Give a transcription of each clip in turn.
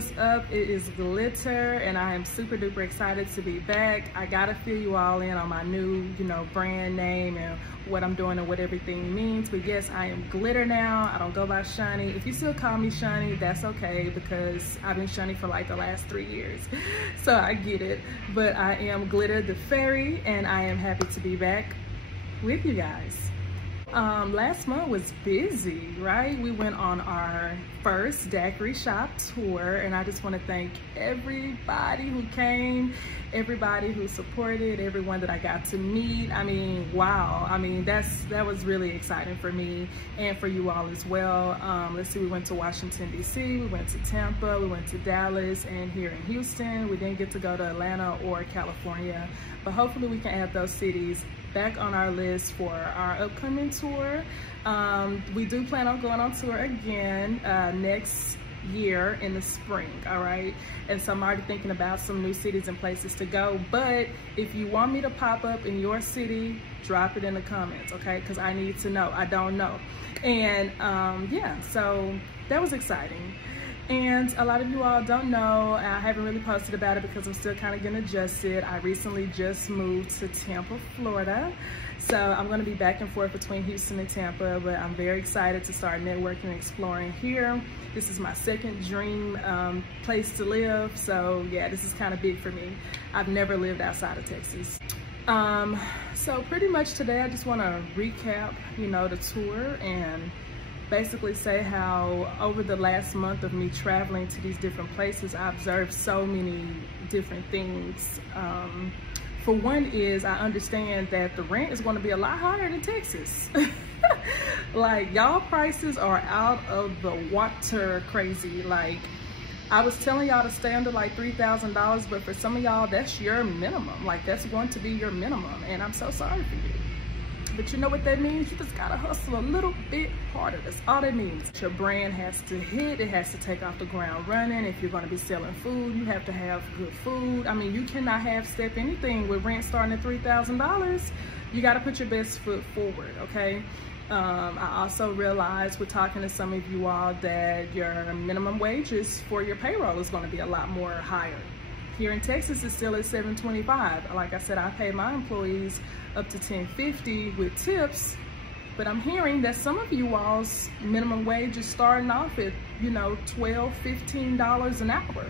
what's up? It is Glitter, and I am super duper excited to be back. I gotta fill you all in on my new, brand name and what I'm doing and what everything means. But yes, I am Glitter now. I don't go by Shani. If you still call me Shani, that's okay, because I've been Shani for like the last 3 years. So I get it. But I am Glitter the Fairy, and I am happy to be back with you guys. Last month was busy, right? We went on our first Daiquiri Shop tour, and I just want to thank everybody who came, everybody who supported, everyone that I got to meet. I mean, wow. I mean, that was really exciting for me and for you all as well. Let's see, we went to Washington, D.C., we went to Tampa, we went to Dallas, and here in Houston. We didn't get to go to Atlanta or California, but hopefully we can add those cities back on our list for our upcoming tour. We do plan on going on tour again next year in the spring, all right? And so I'm already thinking about some new cities and places to go. But if you want me to pop up in your city, drop it in the comments, okay? Because I need to know. I don't know. And yeah, so that was exciting. And a lot of you all don't know, I haven't really posted about it because I'm still kind of getting adjusted. I recently just moved to Tampa, Florida. So I'm going to be back and forth between Houston and Tampa, but I'm very excited to start networking and exploring here. This is my second dream place to live. So yeah, this is kind of big for me. I've never lived outside of Texas. So pretty much today I just want to recap, the tour and basically say how over the last month of me traveling to these different places, I observed so many different things. For one is, I understand that the rent is going to be a lot higher than Texas. Like, y'all prices are out of the water crazy. Like, I was telling y'all to stay under like $3,000, but for some of y'all, that's your minimum. Like, that's going to be your minimum, and I'm so sorry for you. But you know what that means? You just gotta hustle a little bit harder. That's all that means. Your brand has to hit. It has to take off the ground running. If you're gonna be selling food, you have to have good food. I mean, you cannot half-step anything with rent starting at $3,000. You gotta put your best foot forward, okay? I also realized, we're talking to some of you all, that your minimum wages for your payroll is gonna be a lot more higher. Here in Texas, it's still at $7.25. Like I said, I pay my employees up to $10.50 with tips, but I'm hearing that some of you all's minimum wage is starting off at, $12, $15 an hour.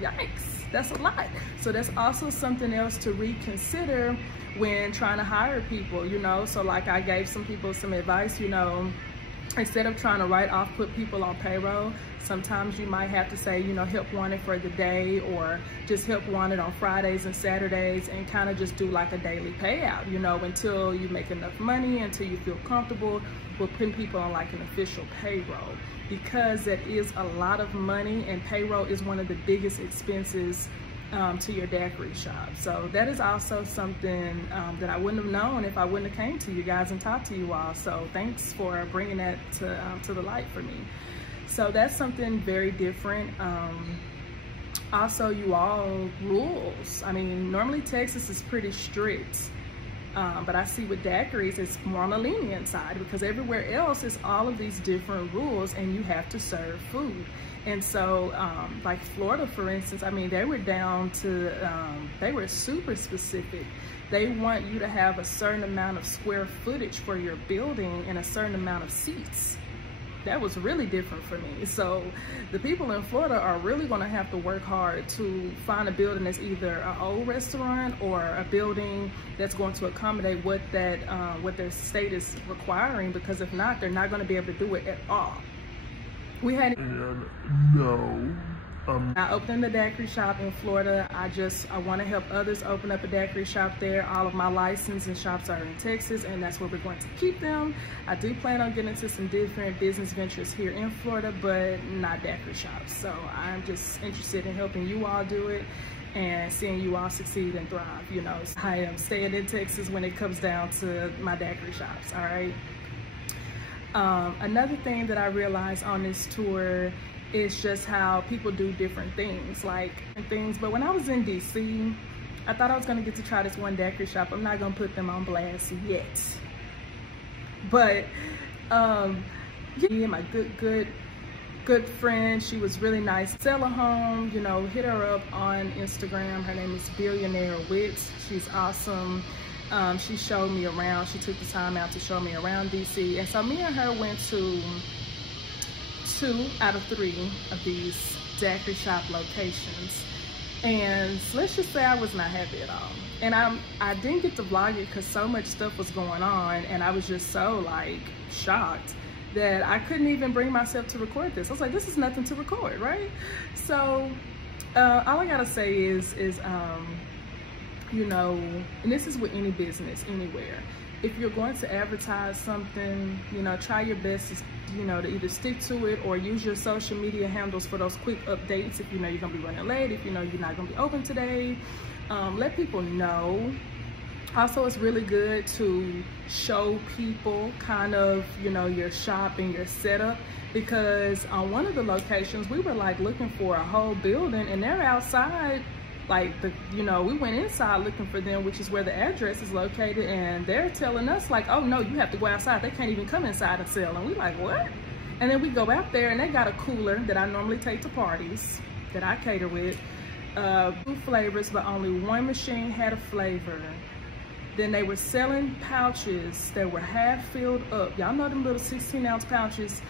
Yikes, that's a lot. So that's also something else to reconsider when trying to hire people, So like, I gave some people some advice, instead of trying to write off, put people on payroll, sometimes you might have to say, help wanted for the day, or just help wanted on Fridays and Saturdays, and kind of just do like a daily payout, until you make enough money, until you feel comfortable with putting people on like an official payroll, because that is a lot of money, and payroll is one of the biggest expenses to your daiquiri shop. So that is also something that I wouldn't have known if I wouldn't have came to you guys and talked to you all. So thanks for bringing that to the light for me. So that's something very different. Also, you all rules. I mean, normally Texas is pretty strict, but I see with daiquiris it's more on the lenient side, because everywhere else is all of these different rules, and you have to serve food. And so, like Florida, for instance, I mean, they were down to, they were super specific. They want you to have a certain amount of square footage for your building and a certain amount of seats. That was really different for me. So the people in Florida are really gonna have to work hard to find a building that's either an old restaurant or a building that's going to accommodate what their state is requiring, because if not, they're not gonna be able to do it at all. We had I opened a daiquiri shop in Florida. I want to help others open up a daiquiri shop there. All of my licensed and shops are in Texas, and that's where we're going to keep them. I do plan on getting into some different business ventures here in Florida, but not daiquiri shops. So I'm just interested in helping you all do it and seeing you all succeed and thrive. I am staying in Texas when it comes down to my daiquiri shops, all right? Another thing that I realized on this tour is just how people do different things, but when I was in DC, I thought I was gonna get to try this one daiquiri shop. I'm not gonna put them on blast yet, but yeah, my good good friend. She was really nice. Sell a home, you know, hit her up on Instagram. Her name is Billionaire Wits. She's awesome. She showed me around. She took the time out to show me around DC. And so me and her went to 2 out of 3 of these daiquiri shop locations. And let's just say I was not happy at all. And I didn't get to vlog it because so much stuff was going on, and I was just so like shocked that I couldn't even bring myself to record this. I was like, this is nothing to record, right? So all I gotta say is you know, and this is with any business, anywhere. If you're going to advertise something, you know, try your best to, you know, to either stick to it or use your social media handles for those quick updates. If you know you're gonna be running late, if you know you're not gonna be open today, let people know. Also, it's really good to show people kind of, you know, your shop and your setup, because on one of the locations we were like looking for a whole building and they're outside. Like, you know, we went inside looking for them, which is where the address is located, and they're telling us like, oh no, you have to go outside. They can't even come inside and sell. And we like, what? And then we go out there and they got a cooler that I normally take to parties that I cater with, 2 flavors, but only one machine had a flavor. Then they were selling pouches that were half filled up. Y'all know them little 16-ounce pouches,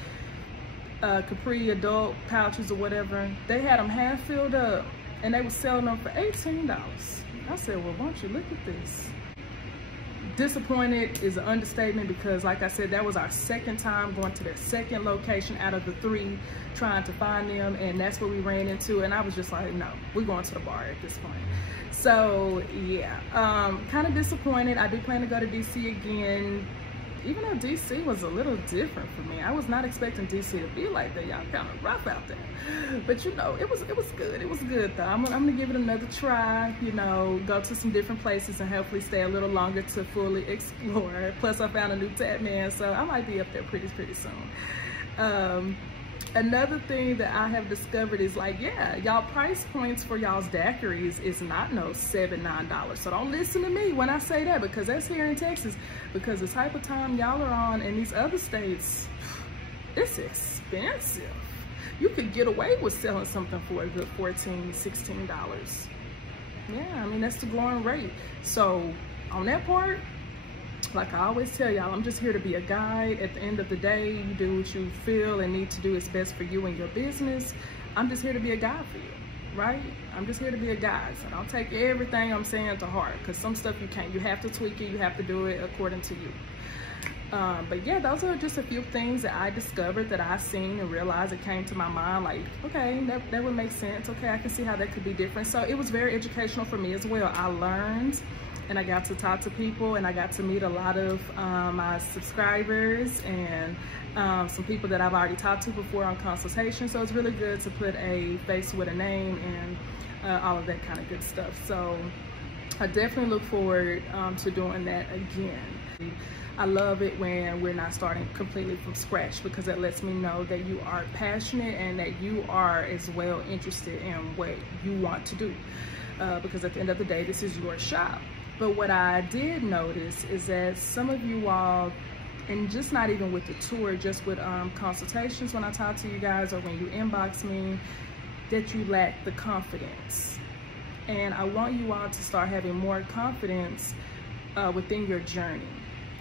Capri adult pouches or whatever. They had them half filled up, and they were selling them for $18. I said, well, why don't you look at this? Disappointed is an understatement, because like I said, that was our second time going to that second location out of the 3 trying to find them, and that's what we ran into. And I was just like, no, we're going to the bar at this point. So yeah, kind of disappointed. I do plan to go to DC again, even though DC was a little different for me. I was not expecting DC to be like that. Y'all kind of rough out there, but you know, it was good. It was good though. I'm gonna give it another try. You know, go to some different places and hopefully stay a little longer to fully explore. Plus, I found a new tap man, so I might be up there pretty soon. Another thing that I have discovered is like, yeah, y'all price points for y'all's daiquiris is not no $7, $9. So don't listen to me when I say that, because that's here in Texas. Because the type of time y'all are on in these other states, it's expensive. You could get away with selling something for a good $14, $16. Yeah, I mean, that's the going rate. So on that part, like I always tell y'all, I'm just here to be a guide. At the end of the day, you do what you feel and need to do is best for you and your business. I'm just here to be a guide for you, right? I'm just here to be a guide. So don't take everything I'm saying to heart, because some stuff you can't. You have to tweak it. You have to do it according to you. But yeah, those are just a few things that I discovered, that I seen and realized. It came to my mind like, okay, that would make sense. Okay, I can see how that could be different. So it was very educational for me as well. I learned, and I got to talk to people, and I got to meet a lot of my subscribers and some people that I've already talked to before on consultation. So it's really good to put a face with a name and all of that kind of good stuff. So I definitely look forward to doing that again. I love it when we're not starting completely from scratch, because that lets me know that you are passionate and that you are as well interested in what you want to do. Because at the end of the day, this is your shop. But what I did notice is that some of you all, and just not even with the tour, just with consultations when I talk to you guys or when you inbox me, that you lack the confidence. And I want you all to start having more confidence within your journey.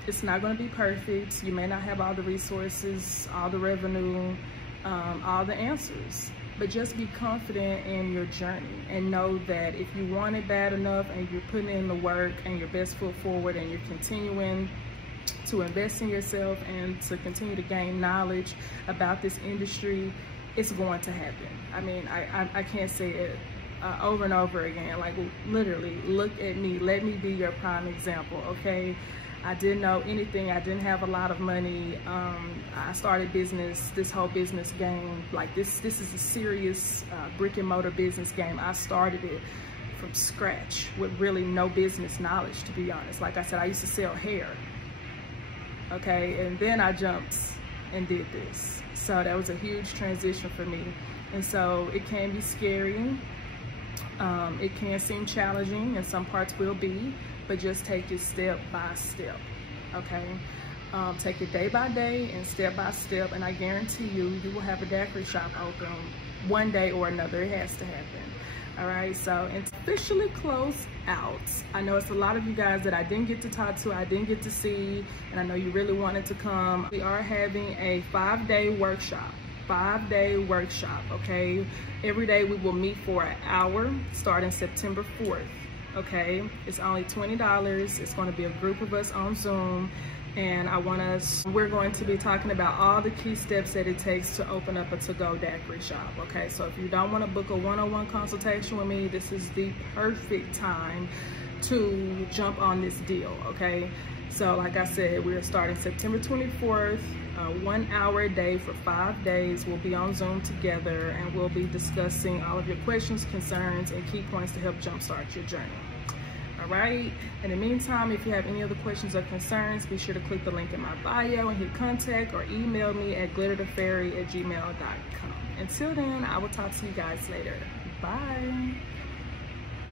It's not going to be perfect. You may not have all the resources, all the revenue, all the answers. But just be confident in your journey and know that if you want it bad enough and you're putting in the work and your best foot forward and you're continuing to invest in yourself and to continue to gain knowledge about this industry, it's going to happen. I mean, I can't say it over and over again. Like, literally, look at me. Let me be your prime example, okay? I didn't know anything. I didn't have a lot of money. I started this whole business game. Like this is a serious brick and mortar business game. I started it from scratch with really no business knowledge, to be honest. Like I said, I used to sell hair, okay? And then I jumped and did this. So that was a huge transition for me. And so it can be scary. It can seem challenging, and some parts will be, but just take it step by step, okay? Take it day by day and step by step, and I guarantee you, you will have a daiquiri shop open one day or another. It has to happen. All right, so it's officially closed out. I know it's a lot of you guys that I didn't get to talk to, I didn't get to see, and I know you really wanted to come. We are having a 5-day workshop. 5-day workshop, okay? Every day we will meet for an hour starting September 4th, okay? It's only $20. It's going to be a group of us on Zoom, and we're going to be talking about all the key steps that it takes to open up a to-go daiquiri shop, okay? So if you don't want to book a one-on-one consultation with me, this is the perfect time to jump on this deal, okay? So like I said, we are starting September 24th, 1 hour a day for 5 days. We'll be on Zoom together, and we'll be discussing all of your questions, concerns, and key points to help jumpstart your journey. All right, in the meantime, if you have any other questions or concerns, be sure to click the link in my bio and hit contact, or email me at glitterthefairy@gmail.com. Until then, I will talk to you guys later. Bye.